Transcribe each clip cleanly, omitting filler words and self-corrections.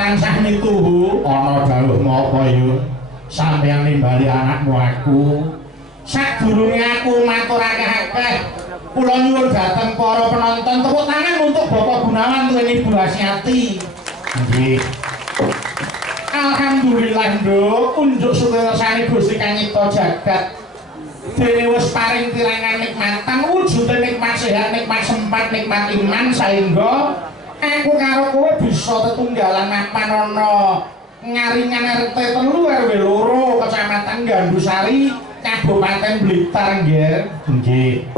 tansah mituhu ana dawuh napa yo sampeyan nimbali anakmu aku sadurunge aku maturake akeh kula nyuwun dhateng para penonton tepuk tangan untuk Bapak Gunawan lan Ibu Asyati nggih alhamdulillah nduk unjuk suwirsane Gusti Kang Nyipta jagat dene wis paring kirangan nikmatan wujude nikmat sehat nikmat sempat nikmat iman sehingga aku karo kowe bisa tetunggalan mapan ana ngaringan RT 3 RW 2 Kecamatan Gandusari Kabupaten Blitar nggih.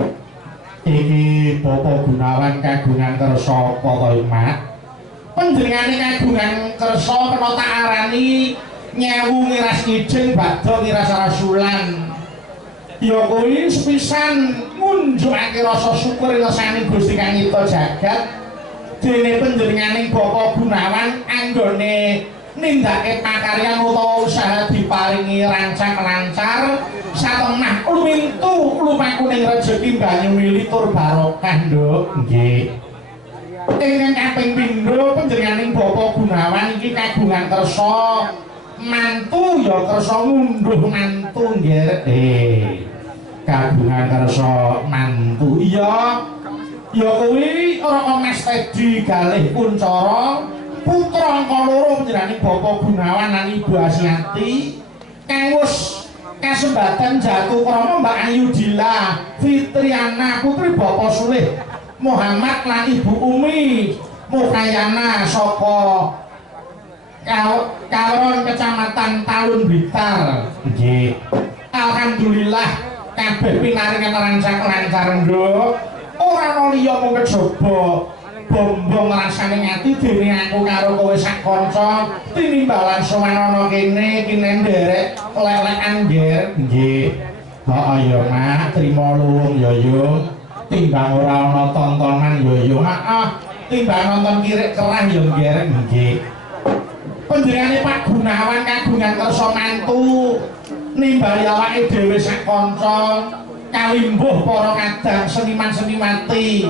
Iki Bapak Gunawan kagungan kersa apa to, Mak? Panjenengane kagungan kersa kena tak arani nyewu ngiras ngijing badha ngiras rasulan. Ya kuwi sepisan ngunjukake rasa syukur ngersani Gusti Kang Nyipta jagat dene panjenenganing Bapak Gunawan anggone nindake pakaryan utawa usaha diparingi rancak lancar satengah lumintu lumaku ning rejeki banyu mili tur barokah nduk nggih ingkang kaping pindho panjenenganing Bapak Gunawan iki kagungan kersa mantu ya kersa ngunduh mantu nggih kagungan kersa mantu iya ya kuwi ora Mas Teddy galih kuncara putra angka 2 panjenenganing Bapak Gunawan lan Ibu Asyati kang wis kasembatan jatuh krama Mbak Ayudila Fitriana putri Bapak Sulih Muhammad lan Ibu Umi Mukayana saka Kalon Kecamatan Talun Blitar nggih alhamdulillah kabeh pinaringan rancak lancar nduk ora ana liya mung kejaba bombong rasane ngati dene aku karo kowe sak kanca tinimbalan sowan ana kene nderek lelekan nggih heeh ya Mak trima luwung ya yo timbang ora ana tontonan ya yo heeh timbang nonton kirik kerah ya nggih panjenengane Pak Gunawan kagungan kersa mantu nimbali awake dhewe sak kanca kalimbuh para kadang seniman-senimati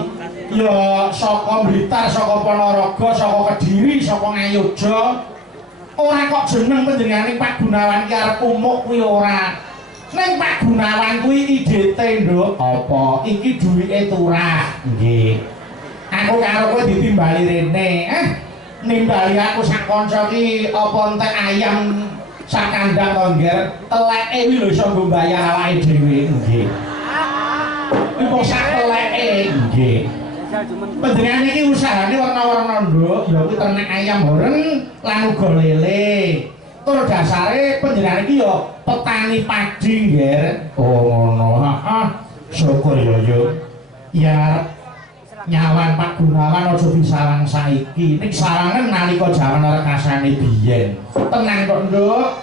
ya saka Blitar, saka Ponorogo, saka Kediri, saka Ngayogja ora kok jeneng panjenenganing Pak Gunawan ki arep umuk kuwi ora ning Pak Gunawan kuwi idete nduk apa iki duwike turah nggih aku karo kowe ditimbali rene nimbali aku sak kanca ki apa entek ayam sak kandang to ngger teleke kuwi lho iso nggo mbayar awake dhewe nggih iku sak teleke nggih panjenengan iki usahane warna-warna nduk ya kuwi ternak ayam horeng lan uga lele tur dasare panjenengan iki ya petani padi ngger oh ngono heeh syukur ya yo ya nyawan Pak Gunawan aja disawang saiki nek sawangan nalika jaman rekasane biyen tenang kok nduk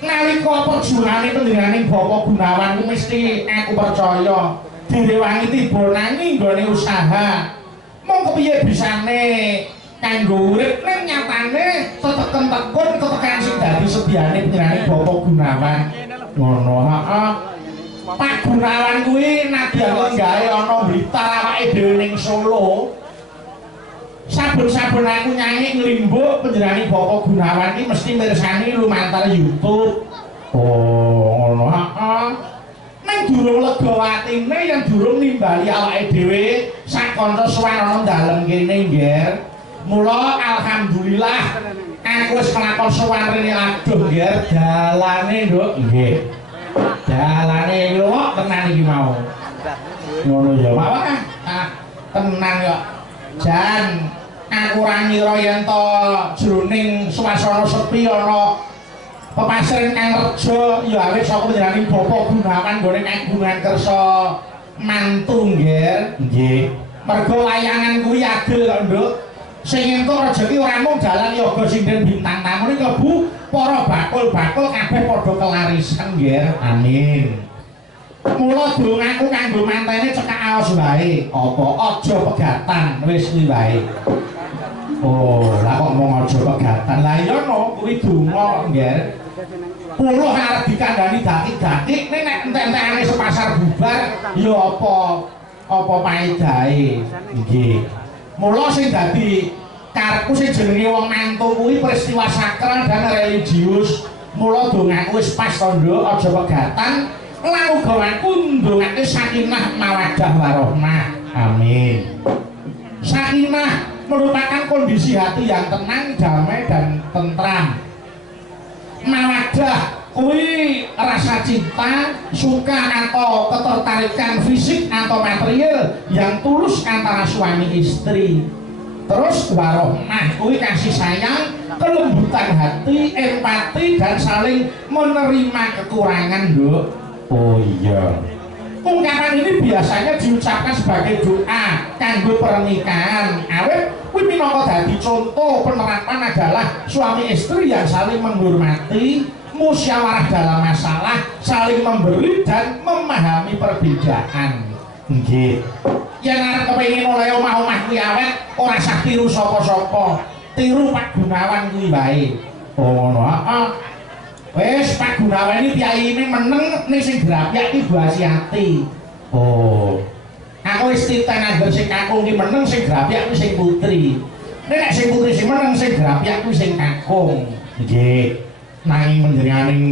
nalika perjuangane panjenenganing Bapak Gunawan ku mesti aku percaya direwangi tiba nanging nggone usaha mong kepiye bisane kanggo urip ning nyatane teteken-tekun tetekan sing dadi sediane panjenenganing Bapak Gunawan ngono heeh Pak Gunawan kuwi nadyan gawe ana Blitar awake dhewe ning Solo saben-saben aku nyanyi nglimbuk panjenenganing Bapak Gunawan iki mesti mirsani lumantar YouTube oh ngono heeh nang durung lega atine yang durung nimbali awake dhewe sak kanca suwan ana dalem kene nggih mula alhamdulillah aku wis kelakon suwan rene aduh nggih dalane nduk nggih dalane lho tenan iki mau ngono ya Pak tenan kok jan aku ora ngira yen to jroning swasana sepi ana pepasren kang reja ya awit saka panjenenganing Bapak Gunawan nggone kagungan kersa mantu nggih mergo layangan kuwi adil kok nduk sing entuk rejeki ora mung dalan yoga sinden bintang tamu ning Bu para bakul-bakul kabeh padha kelarisan nggih amin mula dongaku kanggo mantene cekak aos wae apa aja pegatan wis kuwi wae oh lah kok mung aja pegatan lah iya no kuwi donga nggih puluh arep dikandani daki-daki ning nek entek-entekane sepasar bubar ya apa paedahe nggih mula sing dadi karepku sing jenenge wong mantu kuwi peristiwa sakral dan religius. Mula dongaku wis pas to, Nduk, aja pegatan. Lan uga ndongake sakinah mawaddah warahmah. Amin. Sakinah merupakan kondisi hati yang tenang, damai dan tentram. Mawaddah kuwi rasa cinta, suka atau ketertarikan fisik atau material yang tulus antara suami istri. Terus warohmah kuwi kasih sayang, kelembutan hati, empati dan saling menerima kekurangan, Nduk. Oh iya. Ungkapan ini biasanya diucapkan sebagai doa kanggo pernikahan. Awet kuwi minangka dadi contoh penerapan adalah suami istri yang saling menghormati, musyawarah dalam masalah, saling memberi dan memahami perbedaan. Nggih. Yen arep kepengin oleh omah-omah kuwi awet, ora usah tiru sapa-sapa. Tiru Pak Gunawan kuwi wae. Oh ngono. Heeh. Wis Pak Gunawan iki piyaine meneng ning sing grapyak iki Bu Asyati. Oh. Aku wis titen angger sing kakung iki meneng sing grapyak kuwi sing putri. Nek sing putri sing meneng sing grapyak kuwi sing kakung. Nggih. Nanging menjenenganing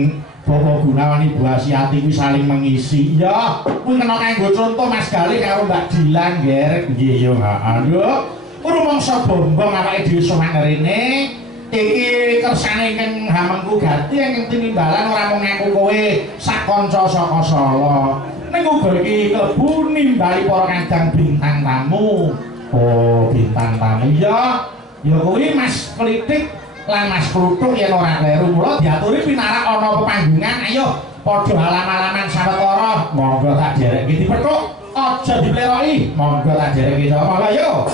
Bapak Gunawan Ibu Asyati kuwi saling mengisi. Ya, kuwi kena kanggo contoh Mas Galih karo Mbak Dilan, Ger. Nggih yo, heeh. Lho, rumangsa bombong awake dhewe sowan rene. Iki kersane keng Hamengku Gati ing tinimbalan ora mung ngaku kowe sak kanca saka Solo. Ning uga iki klebu nimbali para kadang bintang tamu. Oh, bintang tamu ya. Ya kuwi Mas Klitik lan Mas Kluthuk yen ora kleru. Mula diaturi pinarak ana pepanggungan. Ayo padha alam-alaman sawetara. Monggo tak jerekke dipethuk. Aja dipleroki. Monggo tak jerekke sapa. Ayo.